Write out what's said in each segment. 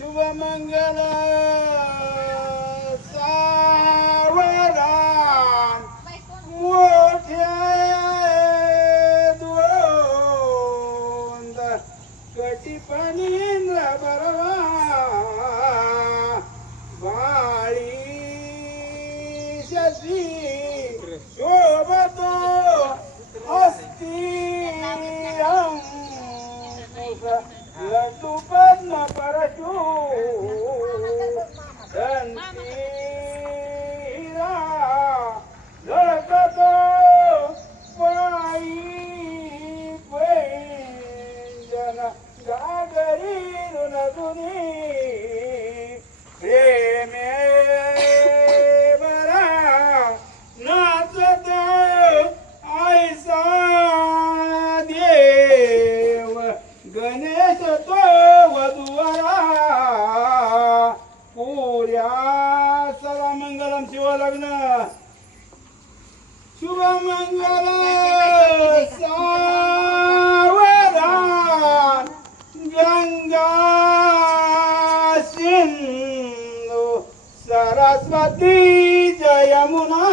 Shubha Mangala Sawaran Mothya Dwondar Kati Panindra Parava Vali Shasvi Shobato Asti Amkha Lantupan paraju dan kira Lekato pai pai jana Gagari nunaduni Preme barang Nasate Aisa तो वधुवरा. पुऱ्या सर्व मंगलम शिवलग्न. शुभमंगल सावधान. गंगा सिंधू सरस्वती जयमुना.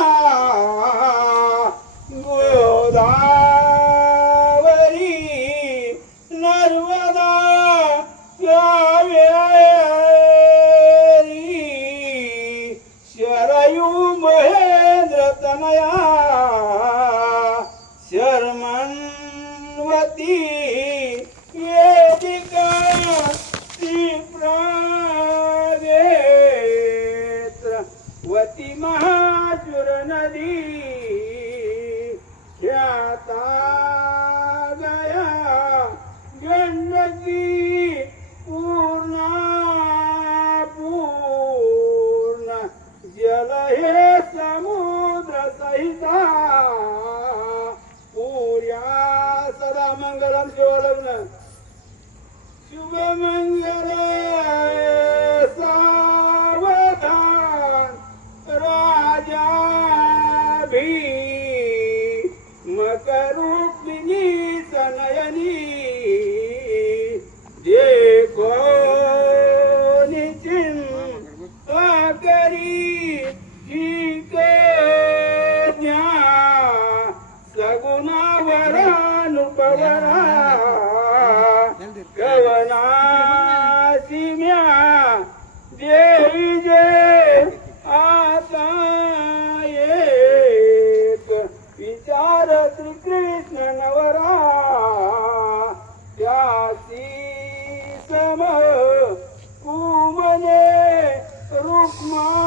गोदावरी नर्मदा. मंगलम शिवलग्न शुभ मंगल सावधान राजा भी मकरुक्मिणी सनयनी देवी जे आता एक विचार श्रीकृष्ण नवरा त्यासी सम कुमने रुक्मा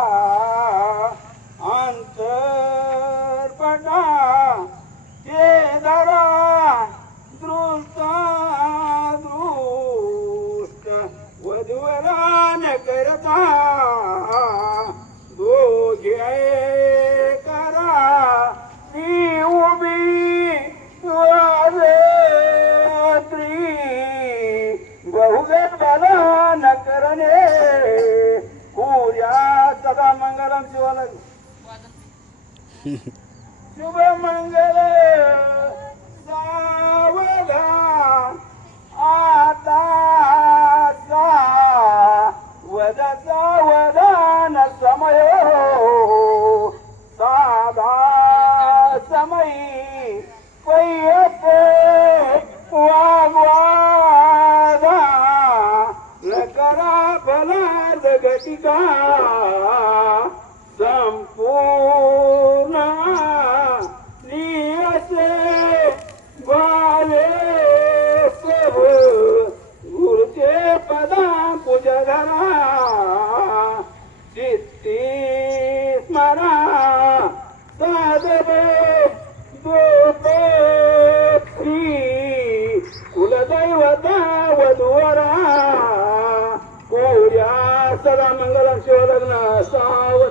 अंतर्पटा हे धरा दृष्टा दृष्ट वधुवरान करता दोघे करा ती उभी वाजत्री बहुगत बला न करणे पुऱ्या सदा मंगलम शिवालग शुभ मंगल आता सा सावधान समय साधा समयी पय्यते वाग्वादा न करा फलाद संपूर्ण पूजधरा चित्ती स्मरा दे दोपत्री कुलदैवता वधुवरा कोऱ्या सदा मंगलम शिवलग्न सावधान